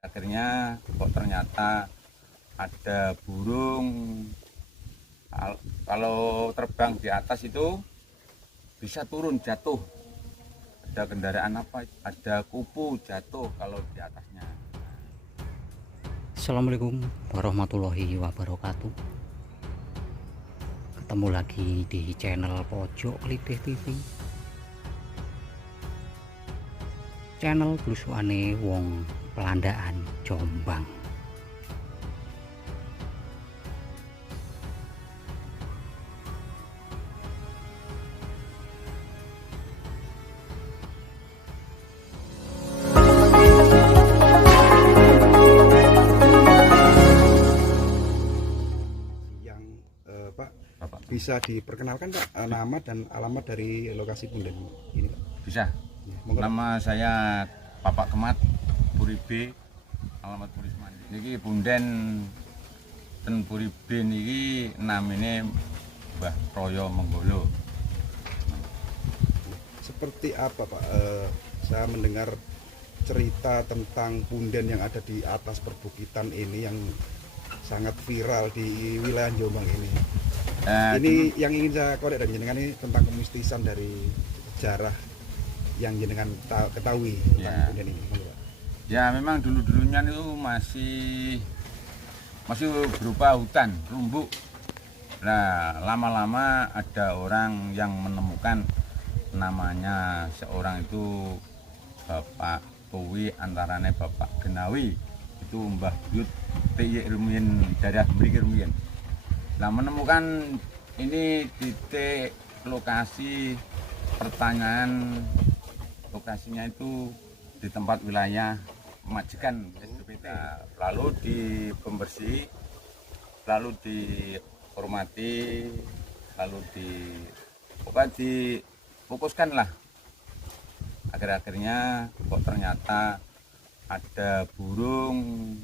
Akhirnya kok ternyata ada burung, kalau terbang di atas itu bisa turun jatuh. Ada kendaraan apa? Ada kupu jatuh kalau di atasnya. Assalamualaikum warahmatullahi wabarakatuh. Ketemu lagi di channel Pojok Klitih TV, channel blusuane wong Pelandaan Jombang. Pak, bisa diperkenalkan Pak nama dan alamat dari lokasi Punden ini Pak? Bisa. Ya, Nama saya Bapak Kemat Puribe, alamat Puris Mandi. Niki Punden ten Puribe niki namanya Mbah Proyo Menggolo. Seperti apa Pak? Saya mendengar cerita tentang Punden yang ada di atas perbukitan ini yang sangat viral di wilayah Jombang ini. Ini yang ingin saya korek dari jenengan ini tentang kemistisan dari sejarah yang jenengan ketahui tentang ya. Punden ini. Ya memang dulu-dulunya itu masih berupa hutan rumbuk. Nah lama-lama ada orang yang menemukan namanya seorang itu Bapak Tuwi antarane Bapak Genawi itu Mbah Buyut T.Y. Rumiyin daerah Mriki Rumiyin. Nah menemukan ini titik lokasi pertanyaan lokasinya itu di tempat wilayah Majikan SBPT. Lalu dipembersih, lalu dihormati, lalu difokuskan lah. Akhir-akhirnya kok ternyata ada burung,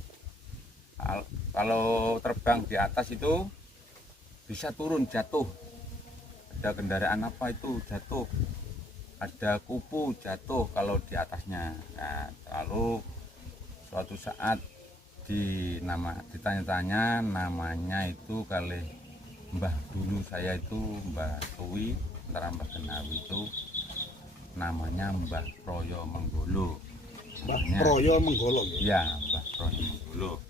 kalau terbang di atas itu bisa turun jatuh. Ada kendaraan apa itu jatuh, ada kupu jatuh kalau di atasnya. Nah, lalu suatu saat ditanya-tanya namanya itu kali Mbah dulu saya itu Mbah Tuwi antara Mbah Genawi itu namanya Mbah Proyo Menggolo. Mbah Proyo Menggolo ya? Mbah Proyo Menggolo.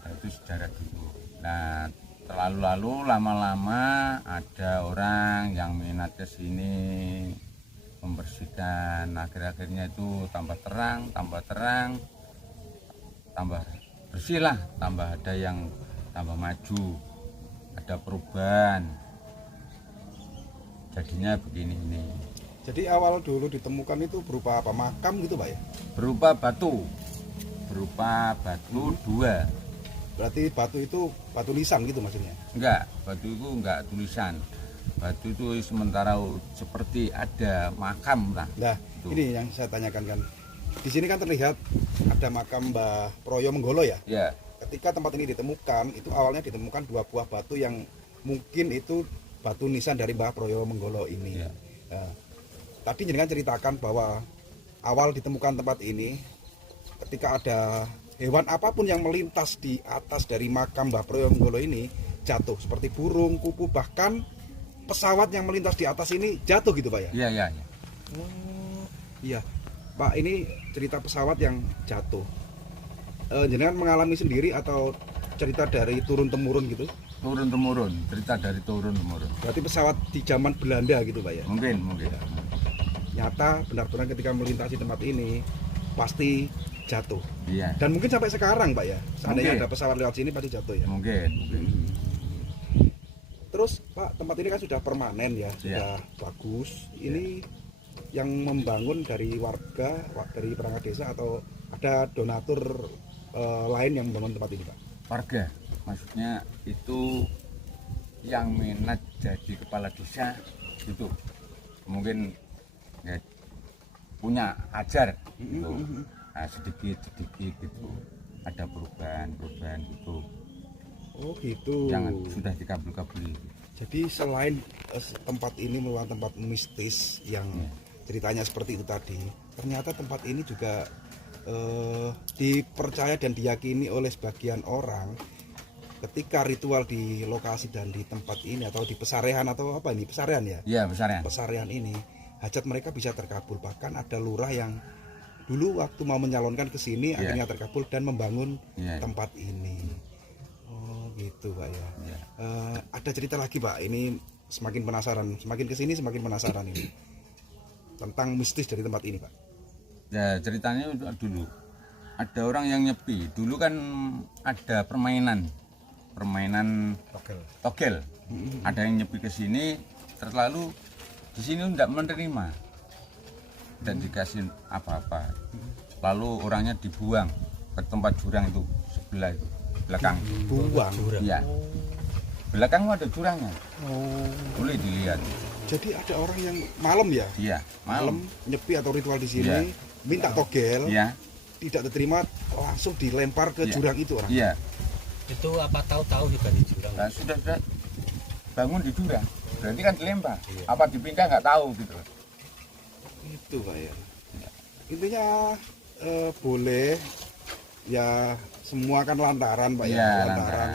Nah, itu sejarah dulu. Nah lalu lama-lama ada orang yang minat ke sini membersihkan, akhir-akhirnya itu tambah terang, tambah bersih lah, tambah ada yang tambah maju, ada perubahan, jadinya begini ini. Jadi awal dulu ditemukan itu berupa apa? Makam gitu Pak ya? Berupa batu dua. Berarti batu itu batu nisan gitu maksudnya? Enggak, batu itu enggak tulisan. Batu itu sementara seperti ada makam lah. Nah, itu ini yang saya tanyakan kan. Di sini kan terlihat ada makam Mbah Proyo Menggolo ya? Ya. Ketika tempat ini ditemukan, itu awalnya ditemukan dua buah batu yang mungkin itu batu nisan dari Mbah Proyo Menggolo ini. Ya. Nah, tadi jenengan ceritakan bahwa awal ditemukan tempat ini ketika ada hewan apapun yang melintas di atas dari makam Mbah Proyo Menggolo ini jatuh, seperti burung, kupu, bahkan pesawat yang melintas di atas ini jatuh gitu Pak ya? Iya. Oh, iya Pak, ini cerita pesawat yang jatuh. Jenengan mengalami sendiri atau cerita dari turun temurun gitu? Turun temurun, cerita dari turun temurun. Berarti pesawat di zaman Belanda gitu Pak ya? Mungkin. Nyata benar-benar ketika melintasi tempat ini pasti jatuh. Iya. Dan mungkin sampai sekarang Pak ya, seandainya Mungkin. ada pesawat lewat sini pasti jatuh ya. Mungkin. Terus Pak, tempat ini kan sudah permanen ya, sudah bagus. Ini yang membangun dari warga, dari perangkat desa atau ada donatur lain yang membangun tempat ini Pak? Warga, maksudnya itu yang minat jadi kepala desa itu mungkin ya, punya ajar gitu. Nah, sedikit gitu ada perubahan gitu. Oh gitu. Jangan sudah dikabul-kabuli. Jadi selain tempat ini merupakan tempat mistis yang ceritanya seperti itu tadi, ternyata tempat ini juga dipercaya dan diyakini oleh sebagian orang ketika ritual di lokasi dan di tempat ini atau di pesarean atau apa ini pesarean ya? Iya, besarnya. Pesarean ini hajat mereka bisa terkabul. Bahkan ada lurah yang dulu waktu mau menyalonkan ke sini akhirnya terkabul dan membangun tempat ini. Oh gitu Pak ya. Ada cerita lagi Pak, ini semakin penasaran, semakin kesini semakin penasaran ini tentang mistis dari tempat ini Pak. Ya ceritanya dulu ada orang yang nyepi. Dulu kan ada permainan togel. Ada yang nyepi ke sini, terlalu di sini tidak menerima dan dikasih apa-apa. Lalu orangnya dibuang ke tempat jurang itu sebelah itu belakang. Buang. Iya. Belakang ada jurangnya. Boleh dilihat. Jadi ada orang yang malam ya? Iya, Malam nyepi atau ritual di sini, minta togel, Iya. tidak diterima, langsung dilempar ke jurang itu orang. Iya. Itu apa tahu-tahu juga di jurang? Nah, sudah bangun di jurang. Berarti kan dilempar. Apa dipindah nggak tahu gitu. Itu Pak ya. Intinya boleh ya, semua kan lantaran Pak ya, Iya, lantaran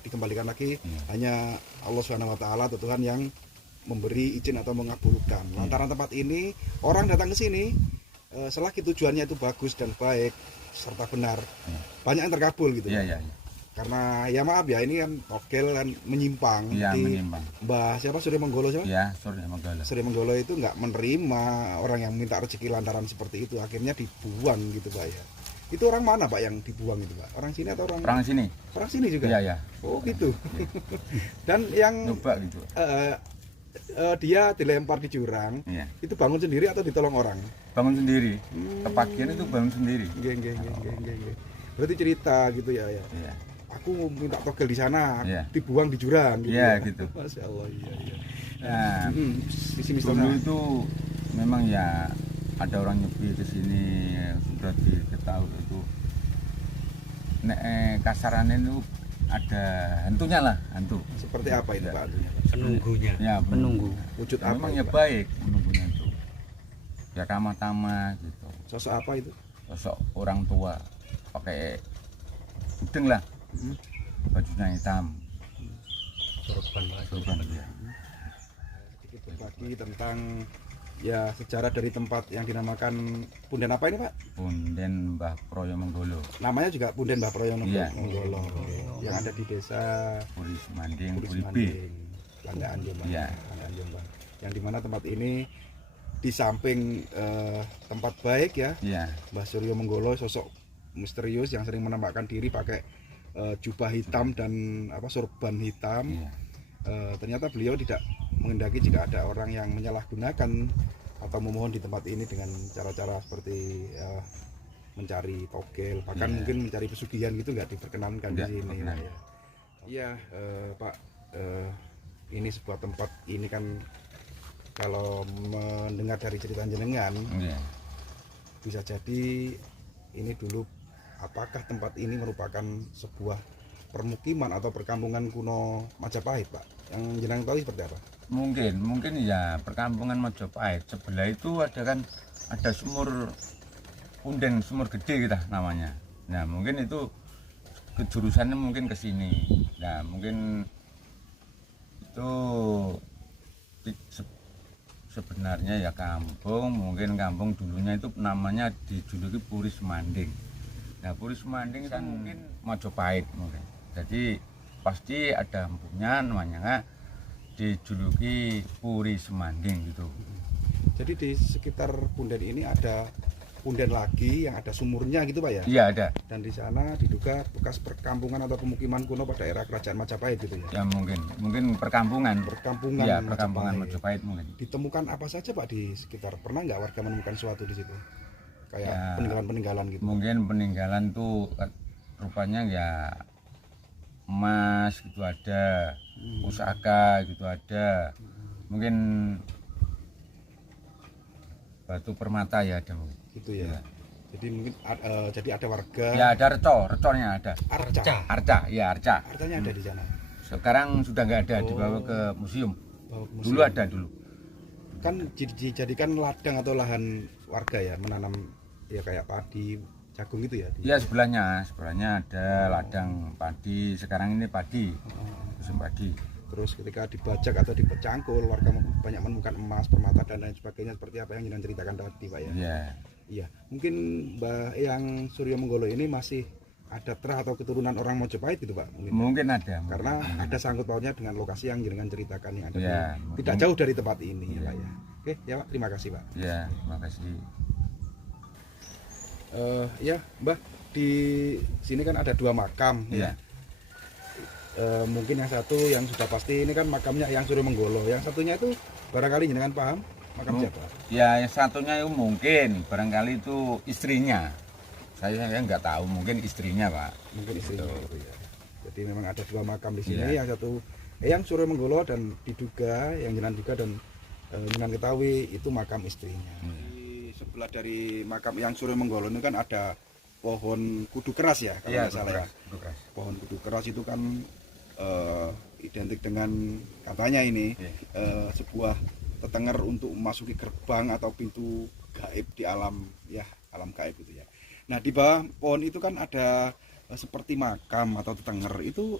dikembalikan lagi hanya Allah Subhanahu wa taala atau Tuhan yang memberi izin atau mengabulkan. Lantaran tempat ini orang datang ke sini selagi tujuannya itu bagus dan baik serta benar, banyak yang terkabul gitu. Iya. Karena ya maaf ya, ini kan togel kan menyimpang. Iya, Di menyimpang. Mbah siapa, Surya Menggolo siapa? Iya, Surya Menggolo. Surya Menggolo itu nggak menerima orang yang minta rezeki lantaran seperti itu, akhirnya dibuang gitu Pak ya. Itu orang mana Pak yang dibuang itu Pak? Orang sini atau orang? Orang sini. Orang sini juga? Iya. Oh gitu. Dan yang Coba gitu. dia dilempar di jurang, Iya. itu bangun sendiri atau ditolong orang? Bangun sendiri. Kepagian itu bangun sendiri. Nggih. Berarti cerita gitu ya. Iya. Aku minta togel di sana, Iya. dibuang di jurang gitu. Iya, ya. gitu. Masya Allah, iya. Nah, Visi misi dulu itu memang ya ada orang nyepi ke sini, sudah diketahui itu. Nek kasarannya itu ada hantunya lah, hantu. seperti apa itu Pak hantunya? Penunggunya. Ya, Penunggu. Wujud apa? memangnya itu, Pak? baik menunggunya itu. Ya tamah-tamah gitu. Sosok apa itu? Sosok orang tua pakai udeng lah, bajunya hitam. Sorban ya. Sedikit berbagi tentang ya sejarah dari tempat yang dinamakan Punden apa ini Pak? Punden Mbah Proyo Menggolo, Namanya juga Punden Mbah Proyono Iya. Menggolo yang ada di desa Puri Semanding, Puri Puri B. Semanding, Landaan Jombang. Iya. Landaan Jombang. Yang dimana tempat ini di samping tempat baik ya, Iya, Mbah Suryo Menggolo sosok misterius yang sering menampakkan diri pakai jubah hitam dan sorban hitam. iya. Ternyata beliau tidak menghendaki jika ada orang yang menyalahgunakan atau memohon di tempat ini dengan cara-cara seperti mencari togel, bahkan Iya. mungkin mencari pesugihan gitu nggak diperkenankan di Nggak sini. diperkenan. Ya. Iya, Pak, ini sebuah tempat ini kan kalau mendengar dari cerita jenengan Iya. bisa jadi ini dulu apakah tempat ini merupakan sebuah permukiman atau perkampungan kuno Majapahit Pak? Yang jenengan tahu seperti apa? Mungkin ya perkampungan Majapahit. Sebelah itu ada sumur Punden, sumur gede kita namanya. Nah mungkin itu kejurusannya mungkin ke sini. Nah mungkin itu sebenarnya ya kampung, mungkin kampung dulunya itu namanya dijuluki Puri Semanding. Nah Puri Semanding kan mungkin Majapahit mungkin. Jadi pasti ada empunya namanya dijuluki Puri Semanding gitu. Jadi di sekitar Punden ini ada punden lagi yang ada sumurnya gitu Pak ya? Iya ada. Dan di sana diduga bekas perkampungan atau pemukiman kuno pada era kerajaan Majapahit gitu ya? Ya mungkin perkampungan. Perkampungan Iya perkampungan Majapahit. Majapahit mungkin. Ditemukan apa saja Pak di sekitar? Pernah nggak warga menemukan sesuatu di situ? Kayak Ya, peninggalan-peninggalan gitu? Mungkin peninggalan tuh rupanya ya emas gitu ada, pusaka gitu ada, mungkin batu permata ya ada mungkin. Gitu ya? Ya. Jadi mungkin jadi ada warga Ya ada recornya ada. Arca. Arca. Arcanya ada di sana. Sekarang sudah nggak ada, dibawa ke museum. Bawa ke museum. Dulu ada dulu. Kan dijadikan ladang atau lahan warga ya, menanam ya kayak padi, jagung itu ya? Iya, sebelahnya ada ladang padi. Sekarang ini padi, musim padi. Terus ketika dibajak atau dipecangkul, warga banyak menemukan emas, permata dan lain sebagainya, seperti apa yang Jinan ceritakan tadi, Pak ya? Iya. Iya. Mungkin Mbah yang Suryo Menggolo ini masih ada terah atau keturunan orang Mojopahit gitu, Pak? Mungkin ada. Karena ada sangkut pautnya dengan lokasi yang Jinan ceritakan yang ada Iya, tidak jauh dari tempat ini, ya, Pak ya. Oke, ya Pak, terima kasih, Pak. Iya, makasih. Ya, Mbah, di sini kan ada 2 makam. Iya. Mungkin yang satu yang sudah pasti ini kan makamnya yang Suryo Menggolo. Yang satunya itu barangkali jenengan paham makam siapa? Ya, yang satunya itu mungkin barangkali itu istrinya. Saya nggak tahu, mungkin istrinya, Pak. Mungkin istrinya itu ya. Jadi memang ada 2 makam di sini. Iya. Yang satu yang Suryo Menggolo dan diduga yang jenengan juga dan jenengan ketahui itu makam istrinya. Di sebelah dari makam yang Suryo Menggolo ini kan ada pohon kudu keras ya, kalau nggak salah ya. Pohon kudu keras itu kan identik dengan katanya ini sebuah tetenger untuk memasuki gerbang atau pintu gaib di alam ya, alam gaib itu ya. Nah, di bawah pohon itu kan ada seperti makam atau tetenger itu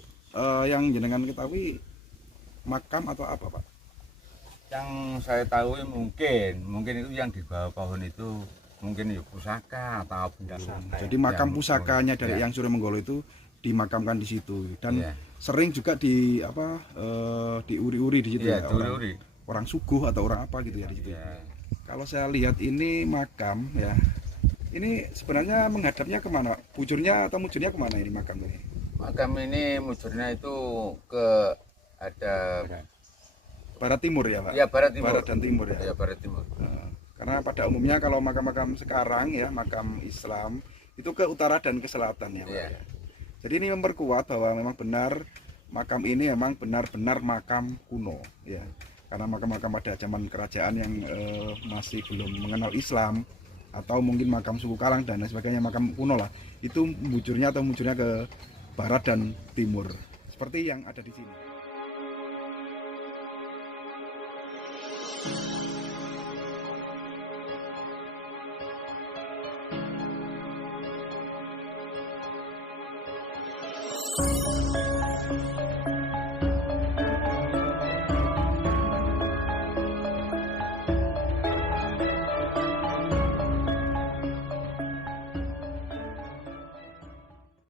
yang jenengan ketahui makam atau apa, Pak? Yang saya tahu mungkin itu yang di bawah pohon itu mungkin ya pusaka atau benda pusaka. Jadi makam Ya, pusakanya dari ya. yang Suryo Menggolo itu dimakamkan di situ dan Iya. sering juga di diuri-uri di situ Iya, ya, diuri-uri. orang suguh atau orang apa gitu ya di situ. Ya. Kalau saya lihat ini makam ya, ini sebenarnya menghadapnya kemana? Bujurnya atau mujurnya kemana ini makam ini? Makam ini mujurnya itu ke ada Barat timur ya, Pak? ya barat timur. Barat dan timur ya. Ya, barat timur. Karena pada umumnya kalau makam-makam sekarang ya, makam Islam itu ke utara dan ke selatan ya, Pak. Iya. Ya. Jadi ini memperkuat bahwa memang benar makam ini memang benar-benar makam kuno ya. Karena makam-makam pada zaman kerajaan yang masih belum mengenal Islam atau mungkin makam suku Kalang dan lain sebagainya, makam kuno lah, itu mujurnya ke barat dan timur seperti yang ada di sini.